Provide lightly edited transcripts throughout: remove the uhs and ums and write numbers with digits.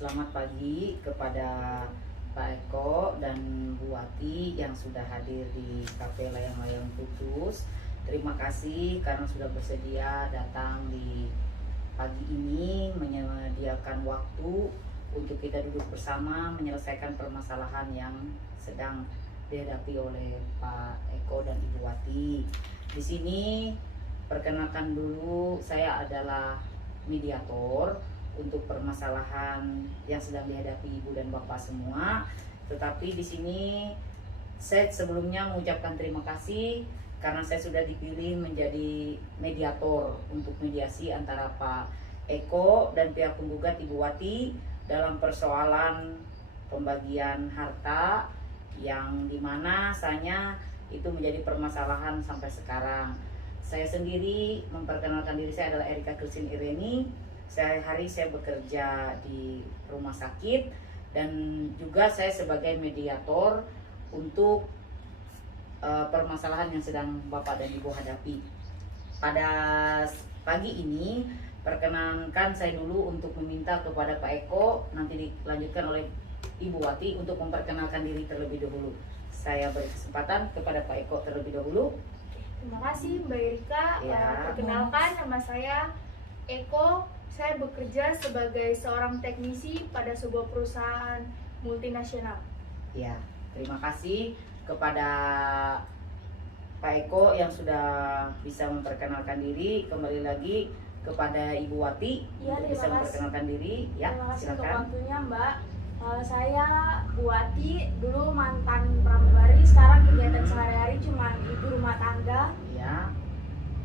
Selamat pagi kepada Pak Eko dan Bu Wati yang sudah hadir di Kafe Layang-Layang Putus. Terima kasih karena sudah bersedia datang di pagi ini, menyediakan waktu untuk kita duduk bersama menyelesaikan permasalahan yang sedang dihadapi oleh Pak Eko dan Ibu Wati. Di sini perkenalkan dulu, saya adalah mediator untuk permasalahan yang sedang dihadapi ibu dan bapak semua. Tetapi di sini saya sebelumnya mengucapkan terima kasih karena saya sudah dipilih menjadi mediator untuk mediasi antara Pak Eko dan pihak penggugat Ibu Wati dalam persoalan pembagian harta yang dimana saya itu menjadi permasalahan sampai sekarang. Saya sendiri memperkenalkan diri, saya adalah Erika Christine Ireni. Sehari-hari saya bekerja di rumah sakit dan juga saya sebagai mediator untuk permasalahan yang sedang Bapak dan Ibu hadapi. Pada pagi ini perkenankan saya dulu untuk meminta kepada Pak Eko, nanti dilanjutkan oleh Ibu Wati untuk memperkenalkan diri terlebih dahulu. Saya beri kesempatan kepada Pak Eko terlebih dahulu. Terima kasih Mbak Erika. Ya. Perkenalkan, nama saya Eko. Saya bekerja sebagai seorang teknisi pada sebuah perusahaan multinasional. Ya, terima kasih kepada Pak Eko yang sudah bisa memperkenalkan diri. Kembali lagi kepada Ibu Wati Ya, untuk bisa terima kasih. memperkenalkan diri. Ya, Terima kasih untuk silakan. waktunya Mbak. Saya Bu Wati, dulu mantan pramugari, sekarang kegiatan sehari-hari cuma ibu rumah tangga. Ya.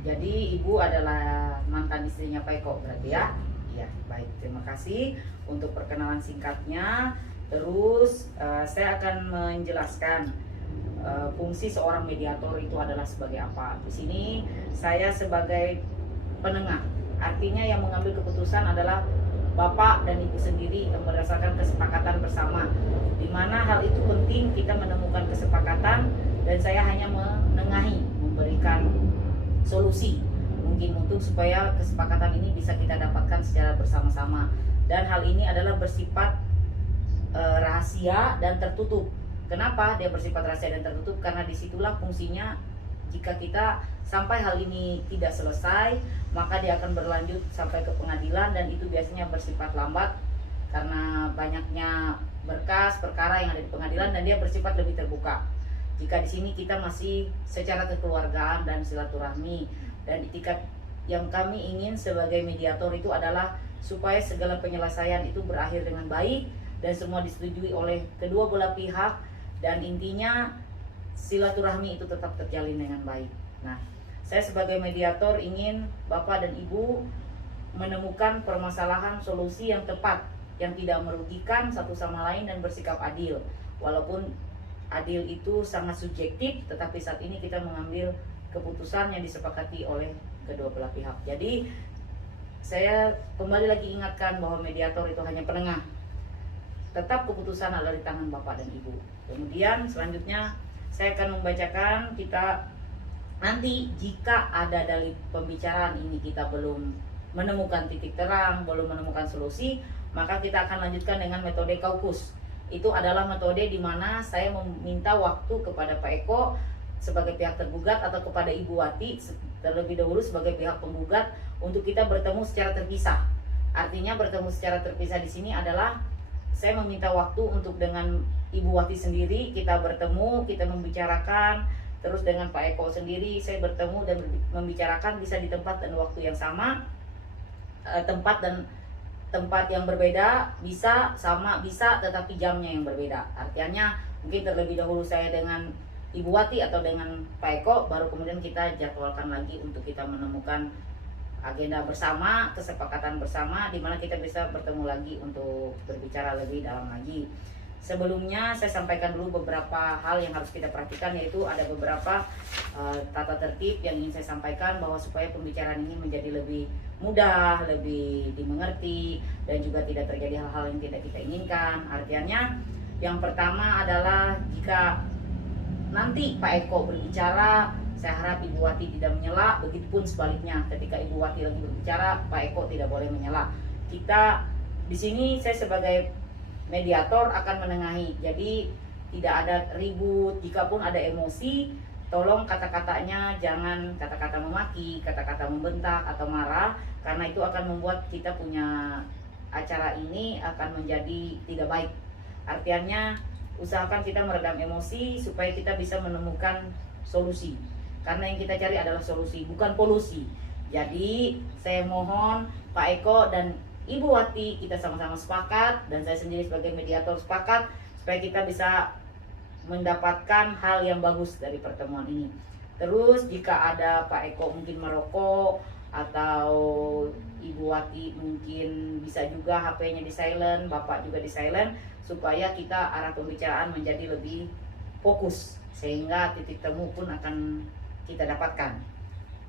Jadi Ibu adalah mantan istrinya Pak Eko berarti ya? Ya, baik. Terima kasih untuk perkenalan singkatnya. Terus saya akan menjelaskan fungsi seorang mediator itu adalah sebagai apa. Di sini saya sebagai penengah. Artinya yang mengambil keputusan adalah Bapak dan Ibu sendiri yang berdasarkan kesepakatan bersama. Di mana hal itu penting kita menemukan kesepakatan dan saya hanya menengahi, memberikan solusi mungkin untuk supaya kesepakatan ini bisa kita dapatkan secara bersama-sama, dan hal ini adalah bersifat rahasia dan tertutup. Kenapa dia bersifat rahasia dan tertutup? Karena disitulah fungsinya. Jika kita sampai hal ini tidak selesai, maka dia akan berlanjut sampai ke pengadilan dan itu biasanya bersifat lambat karena banyaknya berkas perkara yang ada di pengadilan dan dia bersifat lebih terbuka. Jika di sini kita masih secara kekeluargaan dan silaturahmi, dan etikat yang kami ingin sebagai mediator itu adalah supaya segala penyelesaian itu berakhir dengan baik dan semua disetujui oleh kedua belah pihak, dan intinya silaturahmi itu tetap terjalin dengan baik. Nah, saya sebagai mediator ingin Bapak dan Ibu menemukan permasalahan solusi yang tepat, yang tidak merugikan satu sama lain dan bersikap adil. Walaupun adil itu sangat subjektif, tetapi saat ini kita mengambil keputusan yang disepakati oleh kedua belah pihak. Jadi saya kembali lagi ingatkan bahwa mediator itu hanya penengah. Tetap keputusan adalah di tangan Bapak dan Ibu. Kemudian selanjutnya saya akan membacakan, kita nanti jika ada dari pembicaraan ini kita belum menemukan titik terang, belum menemukan solusi, maka kita akan lanjutkan dengan metode kaukus. Itu adalah metode di mana saya meminta waktu kepada Pak Eko sebagai pihak tergugat atau kepada Ibu Wati terlebih dahulu sebagai pihak penggugat untuk kita bertemu secara terpisah. Artinya bertemu secara terpisah di sini adalah saya meminta waktu untuk dengan Ibu Wati sendiri kita bertemu, kita membicarakan, terus dengan Pak Eko sendiri saya bertemu dan membicarakan bisa di tempat dan waktu yang sama, tempat yang berbeda, bisa sama, bisa, tetapi jamnya yang berbeda. Artinya mungkin terlebih dahulu saya dengan Ibu Wati atau dengan Pak Eko, baru kemudian kita jadwalkan lagi untuk kita menemukan agenda bersama, kesepakatan bersama, di mana kita bisa bertemu lagi untuk berbicara lebih dalam lagi. Sebelumnya saya sampaikan dulu beberapa hal yang harus kita perhatikan, yaitu ada beberapa tata tertib yang ingin saya sampaikan bahwa supaya pembicaraan ini menjadi lebih mudah, lebih dimengerti, dan juga tidak terjadi hal-hal yang tidak kita inginkan. Artinya yang pertama adalah jika nanti Pak Eko berbicara, saya harap Ibu Wati tidak menyela, begitupun sebaliknya ketika Ibu Wati lagi berbicara, Pak Eko tidak boleh menyela. Kita di sini saya sebagai mediator akan menengahi. Jadi tidak ada ribut. Jikapun ada emosi, tolong kata-katanya jangan kata-kata memaki, kata-kata membentak atau marah, karena itu akan membuat kita punya acara ini akan menjadi tidak baik. Artinya usahakan kita meredam emosi supaya kita bisa menemukan solusi. Karena yang kita cari adalah solusi, bukan polusi. Jadi saya mohon Pak Eko dan Ibu Wati, kita sama-sama sepakat, dan saya sendiri sebagai mediator sepakat, supaya kita bisa mendapatkan hal yang bagus dari pertemuan ini. Terus jika ada Pak Eko mungkin merokok, atau Ibu Wati mungkin bisa juga HP-nya di silent, Bapak juga di silent, supaya kita arah pembicaraan menjadi lebih fokus, sehingga titik temu pun akan kita dapatkan.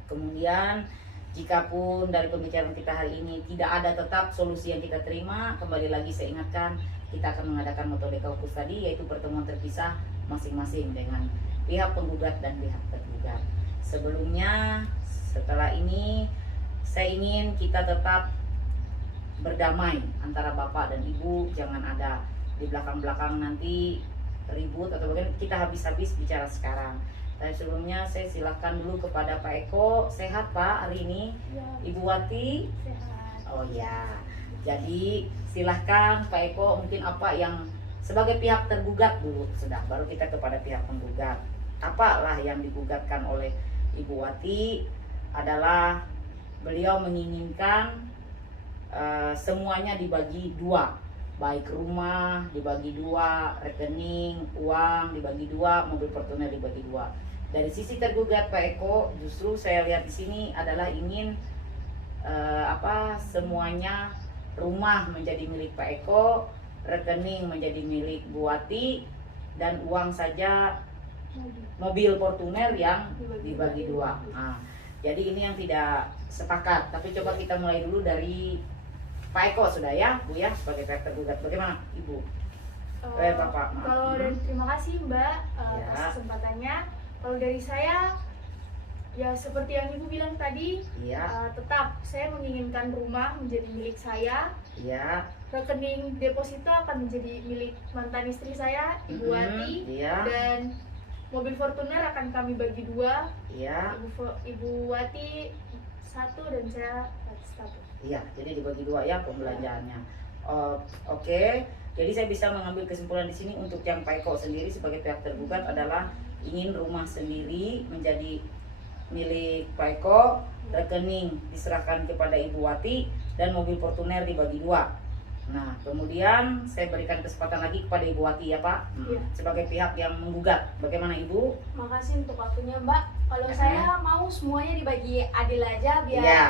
Kemudian jikapun dari pembicaraan kita hari ini tidak ada tetap solusi yang kita terima, kembali lagi saya ingatkan, kita akan mengadakan metode kaukus tadi, yaitu pertemuan terpisah masing-masing dengan pihak penggugat dan pihak tergugat. Sebelumnya, setelah ini saya ingin kita tetap berdamai antara Bapak dan Ibu, jangan ada di belakang-belakang nanti ribut atau bagaimana. Kita habis-habis bicara sekarang. Tapi sebelumnya saya silakan dulu kepada Pak Eko. Sehat Pak hari ini? Ya, Ibu Wati? sehat. Oh ya. Jadi silahkan Pak Eko, mungkin apa yang sebagai pihak tergugat dulu sudah, baru kita kepada pihak penggugat. Apalah yang digugatkan oleh Ibu Wati adalah beliau menginginkan semuanya dibagi dua, baik rumah dibagi dua, rekening, uang dibagi dua, mobil Fortuner dibagi dua. Dari sisi tergugat Pak Eko, justru saya lihat di sini adalah ingin semuanya, rumah menjadi milik Pak Eko, rekening menjadi milik Bu Wati, dan uang saja mobil Fortuner yang dibagi dua. Nah, jadi ini yang tidak sepakat. Tapi coba kita mulai dulu dari Pak Eko sudah ya, Bu ya, sebagai pihak tergugat. Bagaimana Ibu? Bapak. Maaf. Kalau dari terima kasih Mbak Ya. atas kesempatannya. Kalau dari saya, ya seperti yang Ibu bilang tadi, Iya, tetap saya menginginkan rumah menjadi milik saya, iya, rekening deposito akan menjadi milik mantan istri saya, Ibu Wati, iya, dan mobil Fortuner akan kami bagi dua, iya, Ibu Wati satu dan saya satu. iya. Jadi dibagi dua ya pembelanjaannya. Oke. Jadi saya bisa mengambil kesimpulan di sini untuk yang Pak Eko sendiri sebagai pihak tergugat adalah ingin rumah sendiri menjadi milik Pak Eko, rekening diserahkan kepada Ibu Wati, dan mobil Fortuner dibagi dua. Nah, kemudian saya berikan kesempatan lagi kepada Ibu Wati ya Pak, Iya. sebagai pihak yang menggugat. Bagaimana Ibu? Makasih untuk waktunya Mbak. Kalau Ya. saya mau semuanya dibagi adil aja biar Iya.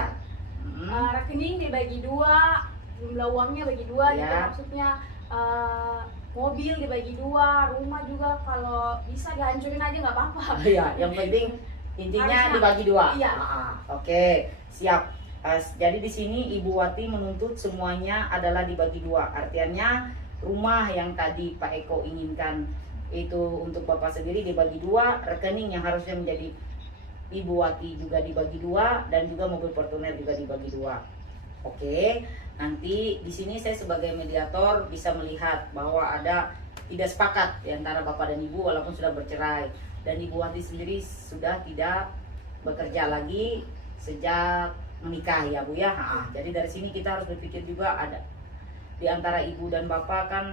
rekening dibagi dua, jumlah uangnya bagi dua gitu Ya. maksudnya. Mobil dibagi dua, rumah juga kalau bisa dihancurin aja nggak apa-apa. Iya, yang penting intinya Harusnya. dibagi dua. Iya. Oke, siap. Jadi di sini Ibu Wati menuntut semuanya adalah dibagi dua. Artinya rumah yang tadi Pak Eko inginkan itu untuk Bapak sendiri dibagi dua, rekening yang harusnya menjadi Ibu Wati juga dibagi dua, dan juga mobil Fortuner juga dibagi dua. Oke, nanti di sini saya sebagai mediator bisa melihat bahwa ada tidak sepakat di antara Bapak dan Ibu walaupun sudah bercerai, dan Ibu Wati sendiri sudah tidak bekerja lagi sejak menikah ya Bu ya. Jadi dari sini kita harus berpikir juga ada di antara Ibu dan Bapak kan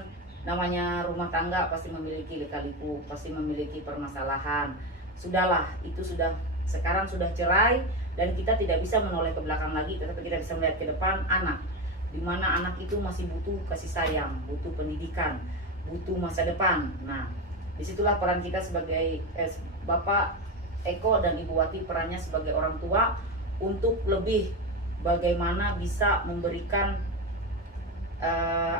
namanya rumah tangga pasti memiliki lika-liku, pasti memiliki permasalahan. Sudahlah, itu sudah sekarang sudah cerai dan kita tidak bisa menoleh ke belakang lagi, tetapi kita bisa melihat ke depan anak. Di mana anak itu masih butuh kasih sayang, butuh pendidikan, butuh masa depan. Nah, disitulah peran kita sebagai Bapak Eko dan Ibu Wati, perannya sebagai orang tua untuk lebih bagaimana bisa memberikan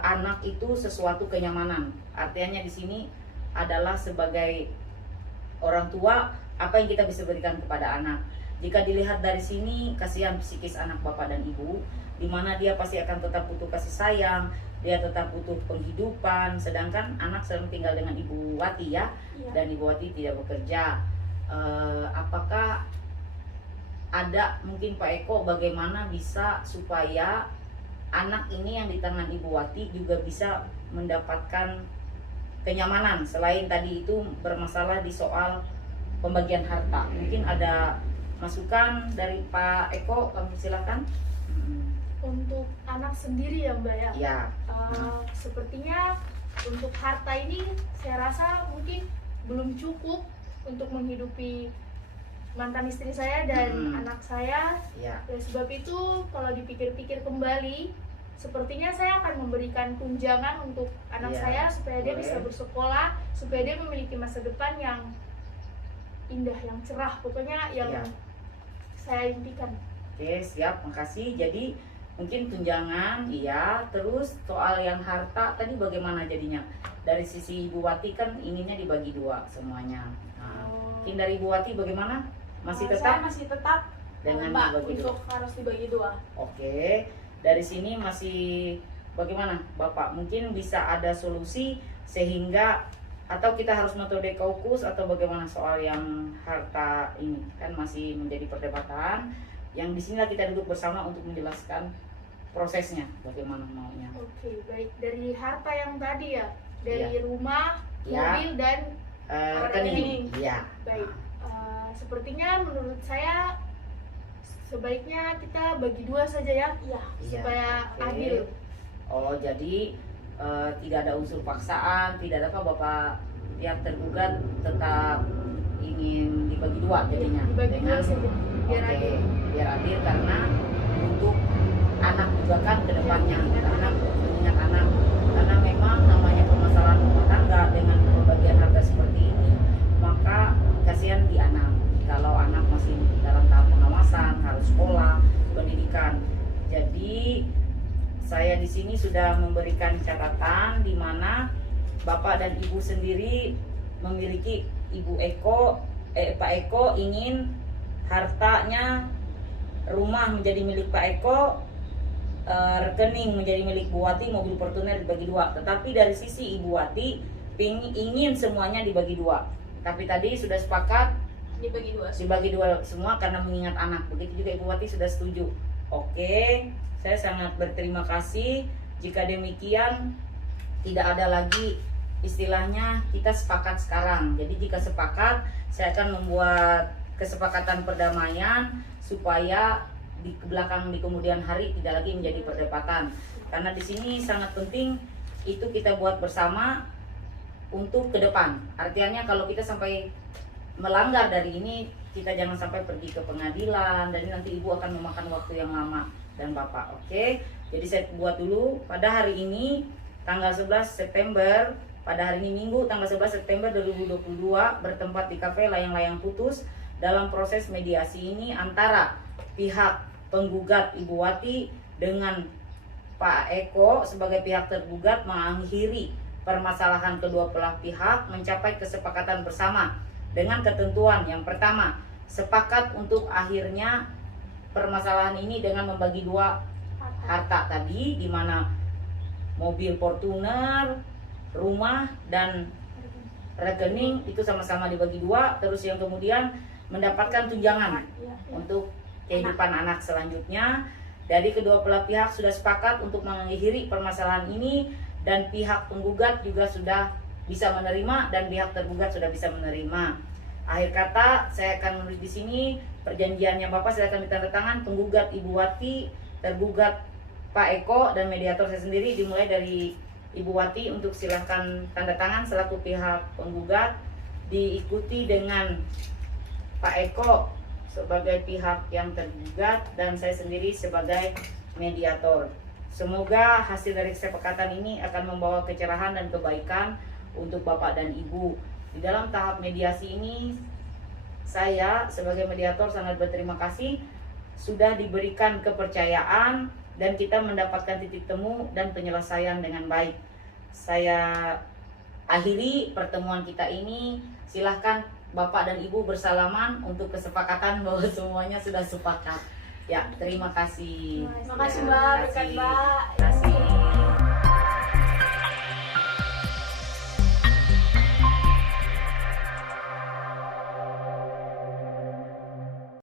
anak itu sesuatu kenyamanan. Artinya di sini adalah sebagai orang tua apa yang kita bisa berikan kepada anak. Jika dilihat dari sini, kasihan psikis anak Bapak dan Ibu, di mana dia pasti akan tetap butuh kasih sayang, dia tetap butuh penghidupan, sedangkan anak sedang tinggal dengan Ibu Wati ya, Iya. dan Ibu Wati tidak bekerja. Apakah ada mungkin Pak Eko bagaimana bisa supaya anak ini yang di tangan Ibu Wati juga bisa mendapatkan kenyamanan selain tadi itu bermasalah di soal pembagian harta. Mungkin ada masukan dari Pak Eko, kami silakan. Untuk anak sendiri ya Mbak ya. Ya. Sepertinya untuk harta ini saya rasa mungkin belum cukup untuk menghidupi mantan istri saya dan anak saya. Ya. Ya, sebab itu kalau dipikir-pikir kembali, sepertinya saya akan memberikan tunjangan untuk anak Ya, saya supaya dia boleh. bisa bersekolah, supaya dia memiliki masa depan yang indah, yang cerah, pokoknya yang Ya. saya impikan. Oke, siap, makasih. Jadi mungkin tunjangan, iya. Terus soal yang harta tadi bagaimana jadinya? Dari sisi Ibu Wati kan inginnya dibagi dua semuanya. Nah, mungkin dari Ibu Wati bagaimana? Masih Saya tetap masih tetap dengan Mbak dibagi dua? untuk harus dibagi dua. Oke, dari sini masih bagaimana Bapak? Mungkin bisa ada solusi sehingga atau kita harus metode kaukus atau bagaimana soal yang harta ini kan masih menjadi perdebatan. Yang di sinilah kita duduk bersama untuk menjelaskan prosesnya bagaimana maunya. Oke, baik. Dari harta yang tadi ya, dari Ya. rumah, Ya. mobil dan Rekening. Iya. baik. Sepertinya menurut saya sebaiknya kita bagi dua saja ya, Iya. Iya, supaya oke. adil. Oh, jadi tidak ada unsur paksaan, tidak ada apa Bapak pihak tergugat tetap ingin dibagi dua jadinya Dibagi dua saja, biar oke, adil. biar adil karena untuk anak juga kan ke depannya, anak mengingat anak, karena memang namanya permasalahan rumah tangga dengan pembagian harta seperti ini, maka kasihan di anak kalau anak masih dalam tahap pengawasan, harus sekolah, pendidikan. Jadi saya di sini sudah memberikan catatan di mana Bapak dan Ibu sendiri memiliki Pak Eko ingin hartanya rumah menjadi milik Pak Eko, rekening menjadi milik Bu Wati, mobil Fortuner dibagi dua. Tetapi dari sisi Ibu Wati ingin semuanya dibagi dua. Tapi tadi sudah sepakat Dibagi dua. dibagi dua semua karena mengingat anak. Begitu juga Ibu Wati sudah setuju. Oke, saya sangat berterima kasih. Jika demikian tidak ada lagi istilahnya kita sepakat sekarang. Jadi jika sepakat, saya akan membuat kesepakatan perdamaian supaya di belakang di kemudian hari tidak lagi menjadi perdebatan. Karena di sini sangat penting itu kita buat bersama untuk ke depan. Artinya kalau kita sampai melanggar dari ini, kita jangan sampai pergi ke pengadilan dan nanti Ibu akan memakan waktu yang lama dan Bapak. Oke. Jadi saya buat dulu pada hari ini tanggal 11 September, pada hari ini Minggu tanggal 11 September 2022 bertempat di Kafe Layang-Layang Putus dalam proses mediasi ini antara pihak penggugat Ibu Wati dengan Pak Eko sebagai pihak tergugat mengakhiri permasalahan kedua belah pihak mencapai kesepakatan bersama dengan ketentuan yang pertama, sepakat untuk akhirnya permasalahan ini dengan membagi dua harta tadi, di mana mobil Fortuner, rumah dan rekening itu sama-sama dibagi dua, terus yang kemudian mendapatkan tunjangan Iya. untuk kehidupan anak selanjutnya. Jadi kedua belah pihak sudah sepakat untuk mengakhiri permasalahan ini dan pihak penggugat juga sudah bisa menerima dan pihak tergugat sudah bisa menerima. Akhir kata saya akan menulis di sini perjanjiannya Bapak saya akan ditandatangan penggugat Ibu Wati, tergugat Pak Eko dan mediator saya sendiri dimulai dari Ibu Wati untuk silahkan tanda tangan selaku pihak penggugat, diikuti dengan Pak Eko sebagai pihak yang tergugat dan saya sendiri sebagai mediator. Semoga hasil dari kesepakatan ini akan membawa kecerahan dan kebaikan untuk Bapak dan Ibu. Di dalam tahap mediasi ini saya sebagai mediator sangat berterima kasih sudah diberikan kepercayaan dan kita mendapatkan titik temu dan penyelesaian dengan baik. Saya akhiri pertemuan kita ini. Silahkan Bapak dan Ibu bersalaman untuk kesepakatan bahwa semuanya sudah sepakat. Ya, terima kasih. Terima kasih Ya, Mbak, terima berkat kasih. Mbak. Terima kasih.